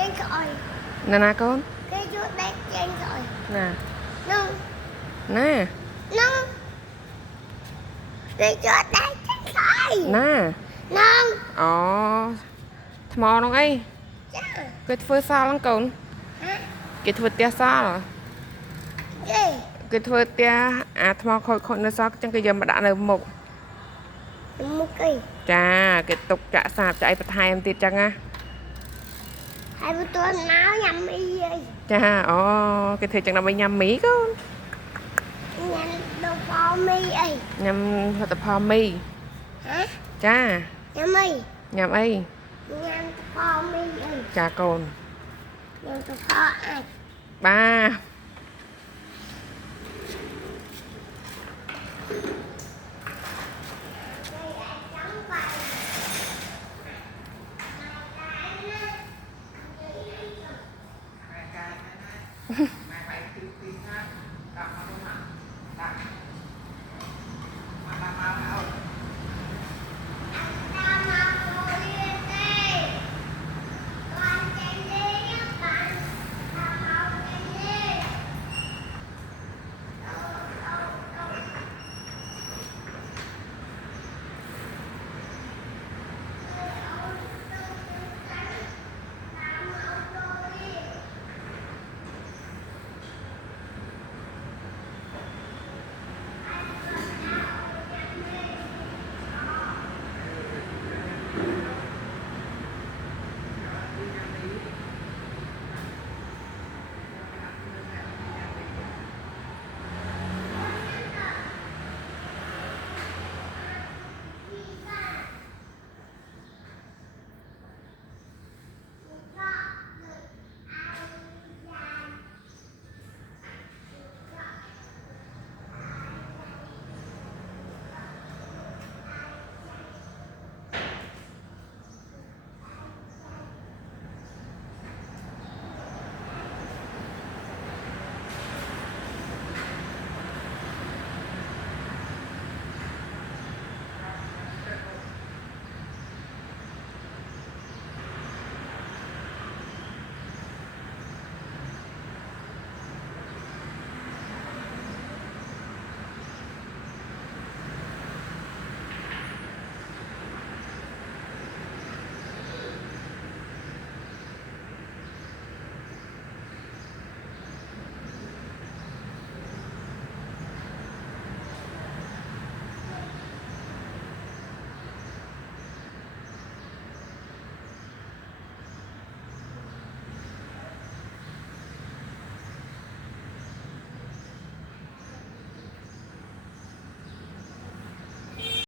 trên rồi nè con cái chỗ đây trên rồi nè nâng nè nâng cái chỗ đây trên rồi nè nângថ្មនោះអី ចា គេធ្វើសល់ហ្នឹងកូន ហ៎ គេធ្វើផ្ទះសល់ គេ គេធ្វើផ្ទះអាថ្មខូចនៅសល់ចឹងគេយកមកដាក់នៅមុខ មុខគេ ចាគេទុកចាក់សាបចាក់អីបន្ថែមទៀតចឹងណា ហើយបន្ទាន់មកញ៉ាំអីអី ចាគេធ្វើចឹងដើម្បីញ៉ាំមីកូន ញ៉ាំដល់ផលមីអី ញ៉ាំផលិតផលមី ហ៎ ចា ញ៉ាំអី ញ៉ាំអី ញ៉ាំផលមីអី ចាកូន ញ៉ាំទៅផលអាច បាទ